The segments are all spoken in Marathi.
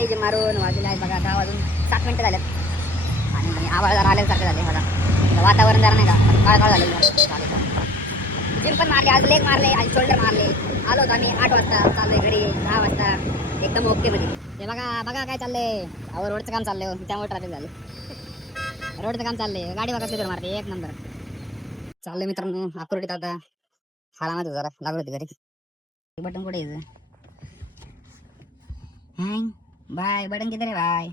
आले जे मारून वाजले आहेत बघा 10 वाजून 7 मिनिटं झाल्यात आणि आवाज जरा आल्यासारखे झाले बघा वातावरण जरा नाही का काळ काळ झालेलं जिम पण मारले आज लेग मारले आज शोल्डर मारले आलो होतो आम्ही 8 वाजता चाललोय घरी 10 वाजता एकदम ओके मध्ये हे बघा काय चाललंय अहो रोडचं काम चाललंय त्यामुळे ट्रॅफिक झाले रोडचं काम चाललंय गाडी बघा किती मारते एक नंबर चाललंय मित्रांनो अकोर्डीत आता हाला मध्ये जरा लागलो होती घरी बटन कुठे यायचं बाय बटन किती रे बाय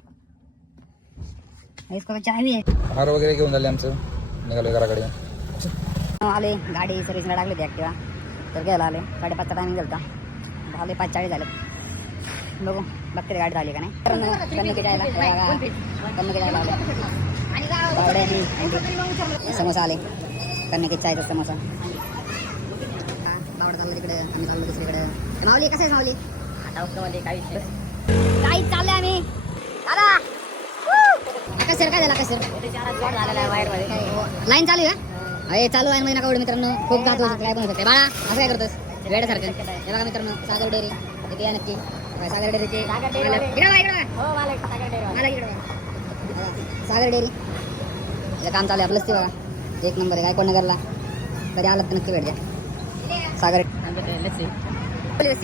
इसको चावी आहे हार वगैरे घेऊन झाले आमचं निघालो घराकडे आले गाडी सर्व्हिसला टाकली होती ॲक्टिवा तर घ्यायला आले 5:30 टायमिंग झालं झाले 5:40 झालं बघू बघते गाडी झाली का नाही समोसा आले कन्नकी चायचा समोसा बावडा चाललं तिकडे आम्ही चाललो दुसरीकडे माऊली कसं आहे माऊली आता मध्ये काही चाललंय आम्ही दादा आकाशर काय झालं आकाशर लाईन चालू आहे अरे चालू आहे नका एवढं मित्रांनो खूप घात होऊ शकते काय पण होऊ शकते बाळा असं काय करतोस वेड्यासारखं हे बघा मित्रांनो सागर डेअरी इथे या नक्की सागर डेअरीचे सागर डेअरी हे काम चालू आहे आपलंच ते बघा एक नंबर आहे काय कोण नगरला कधी आलात तर नक्की भेट द्या सागर लस्सी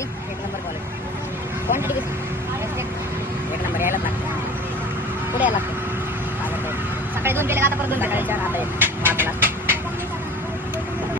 एक नंबर कॉलेज क्वांटिटी एक नंबर यायलाच लागतं पुढे यायला लागतं सकाळी 2 केले आता परत 2 सकाळी 4 आता